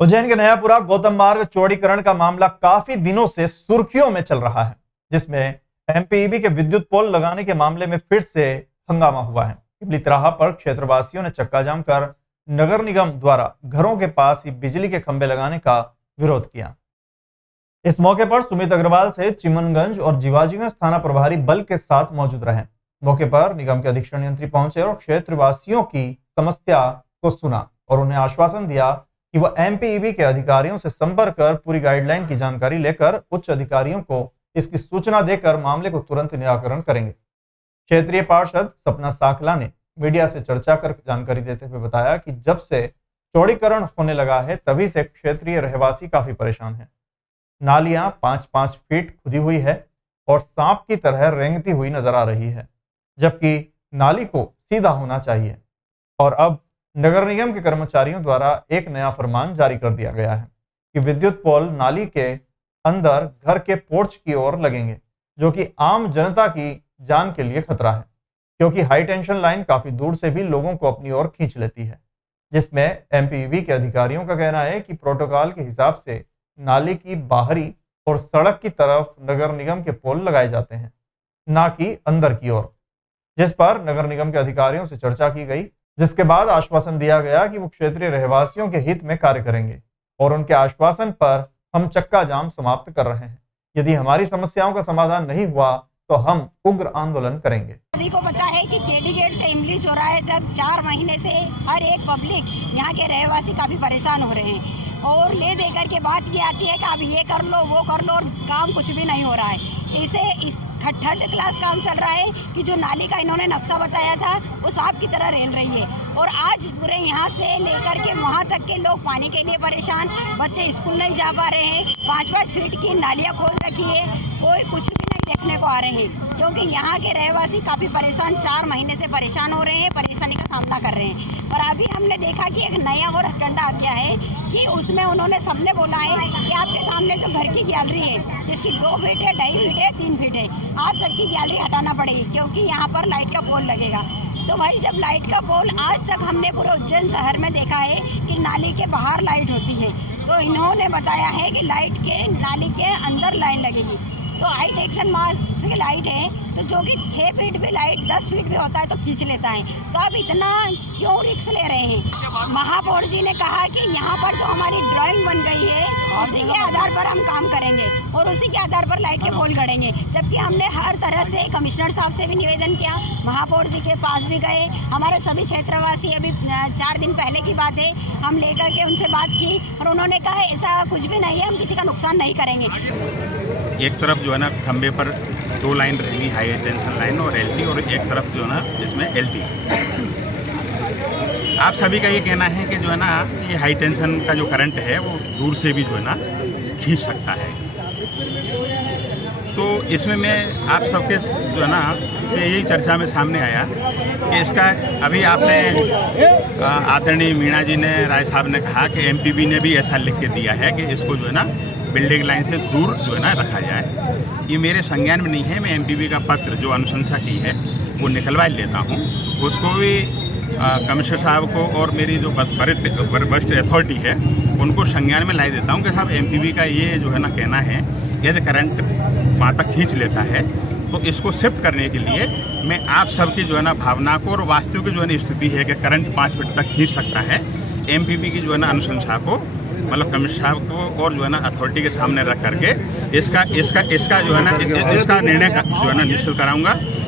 उज्जैन के नयापुरा गौतम मार्ग चौड़ीकरण का मामला काफी दिनों से सुर्खियों में चल रहा है, जिसमें एमपीईबी के विद्युत पोल लगाने के मामले में फिर से हंगामा हुआ है। इबली तिराहा पर क्षेत्रवासियों ने चक्का जाम कर नगर निगम द्वारा घरों के पास ही बिजली के खंभे लगाने का विरोध किया। इस मौके पर सुमित अग्रवाल से चिमनगंज और जीवाजीगंज थाना प्रभारी बल के साथ मौजूद रहे। मौके पर निगम के अधीक्षण यंत्री पहुंचे और क्षेत्रवासियों की समस्या को सुना और उन्हें आश्वासन दिया कि वह एमपीईबी के अधिकारियों से संपर्क कर पूरी गाइडलाइन की जानकारी लेकर उच्च अधिकारियों को इसकी सूचना देकर मामले को तुरंत निराकरण करेंगे। क्षेत्रीय पार्षद सपना साखला ने मीडिया से चर्चा कर जानकारी देते हुए बताया कि जब से चौड़ीकरण होने लगा है तभी से क्षेत्रीय रहवासी काफी परेशान हैं। नालियां 5-5 फीट खुदी हुई है और सांप की तरह रेंगती हुई नजर आ रही है, जबकि नाली को सीधा होना चाहिए। और अब नगर निगम के कर्मचारियों द्वारा एक नया फरमान जारी कर दिया गया है कि विद्युत पोल नाली के अंदर घर के पोर्च की ओर लगेंगे, जो कि आम जनता की जान के लिए खतरा है, क्योंकि हाई टेंशन लाइन काफी दूर से भी लोगों को अपनी ओर खींच लेती है। जिसमें एमपीवी के अधिकारियों का कहना है कि प्रोटोकॉल के हिसाब से नाली की बाहरी और सड़क की तरफ नगर निगम के पोल लगाए जाते हैं, ना कि अंदर की ओर। जिस पर नगर निगम के अधिकारियों से चर्चा की गई, जिसके बाद आश्वासन दिया गया कि वो क्षेत्रीय रहवासियों के हित में कार्य करेंगे और उनके आश्वासन पर हम चक्का जाम समाप्त कर रहे हैं। यदि हमारी समस्याओं का समाधान नहीं हुआ तो हम उग्र आंदोलन करेंगे। सभी को पता है कि केडी गेट से इमली चौराहे तक 4 महीने से हर एक पब्लिक यहाँ के रहवासी काफी परेशान हो रहे हैं और ले देकर के बात ये आती है कि अब ये कर लो वो कर लो और काम कुछ भी नहीं हो रहा है। इस थर्ड क्लास काम चल रहा है कि जो नाली का इन्होंने नक्शा बताया था वो सांप की तरह रेल रही है और आज पूरे यहाँ से लेकर के वहाँ तक के लोग पानी के लिए परेशान, बच्चे स्कूल नहीं जा पा रहे हैं। 5-5 फीट की नालियाँ खोल रखी है, कोई कुछ भी नहीं देखने को आ रहे हैं, क्योंकि यहाँ के रहवासी काफ़ी परेशान 4 महीने से परेशान हो रहे हैं, परेशानी का सामना कर रहे हैं। और अभी हमने देखा कि एक नया और हथकंडा आ गया है कि उसमें उन्होंने सबने बोला है कि आपके सामने जो घर की गैलरी है जिसकी 2 फीट है, 2.5 फीट है, 3 फीट है, आप सबकी गैलरी हटाना पड़ेगी क्योंकि यहाँ पर लाइट का पोल लगेगा। तो भाई जब लाइट का पोल आज तक हमने पूरे उज्जैन शहर में देखा है कि नाली के बाहर लाइट होती है, तो इन्होंने बताया है कि लाइट के नाली के अंदर लाइन लगेगी। तो हाई टेंशन मार्क्स की लाइट है तो जो कि 6 फीट भी लाइट 10 फीट भी होता है तो खींच लेता है, तो आप इतना क्यों रिस्क ले रहे हैं। महापौर जी ने कहा कि यहाँ पर जो हमारी ड्राइंग बन गई है उसी के आधार पर हम काम करेंगे और उसी के आधार पर लाइट के पोल गड़ेंगे। जबकि हमने हर तरह से कमिश्नर साहब से भी निवेदन किया, महापौर जी के पास भी गए, हमारे सभी क्षेत्रवासी अभी 4 दिन पहले की बात है हम लेकर के उनसे बात की और उन्होंने कहा ऐसा कुछ भी नहीं है, हम किसी का नुकसान नहीं करेंगे। एक तरफ जो है ना खंबे पर 2 लाइन रहेंगी, हाई टेंशन लाइन और एलटी, और एक तरफ जो है ना जिसमें एलटी। आप सभी का ये कहना है कि जो है ना ये हाई टेंशन का जो करंट है वो दूर से भी जो है ना खींच सकता है। तो इसमें मैं आप सबके जो है ना से यही चर्चा में सामने आया कि इसका अभी आपने आदरणीय मीणा जी ने, राय साहब ने कहा कि एमपीबी ने भी ऐसा लिख के दिया है कि इसको जो है ना बिल्डिंग लाइन से दूर जो है ना रखा जाए। ये मेरे संज्ञान में नहीं है, मैं एमपीबी का पत्र जो अनुशंसा की है वो निकलवा लेता हूँ, उसको भी कमिश्नर साहब को और मेरी जो वरिष्ठ अथॉरिटी है उनको संज्ञान में ला देता हूँ कि साहब एमपीबी का ये जो है ना कहना है यदि करंट वहाँ तक खींच लेता है तो इसको शिफ्ट करने के लिए मैं आप सबकी जो है ना भावना को और वास्तविक जो है ना स्थिति है कि करंट 5 फीट तक खींच सकता है, एमपीबी की जो है ना अनुशंसा को मतलब कमिश्नर साहब को और जो है ना अथॉरिटी के सामने रख करके इसका जो है ना इसका निर्णय जो है ना निश्चित कराऊंगा।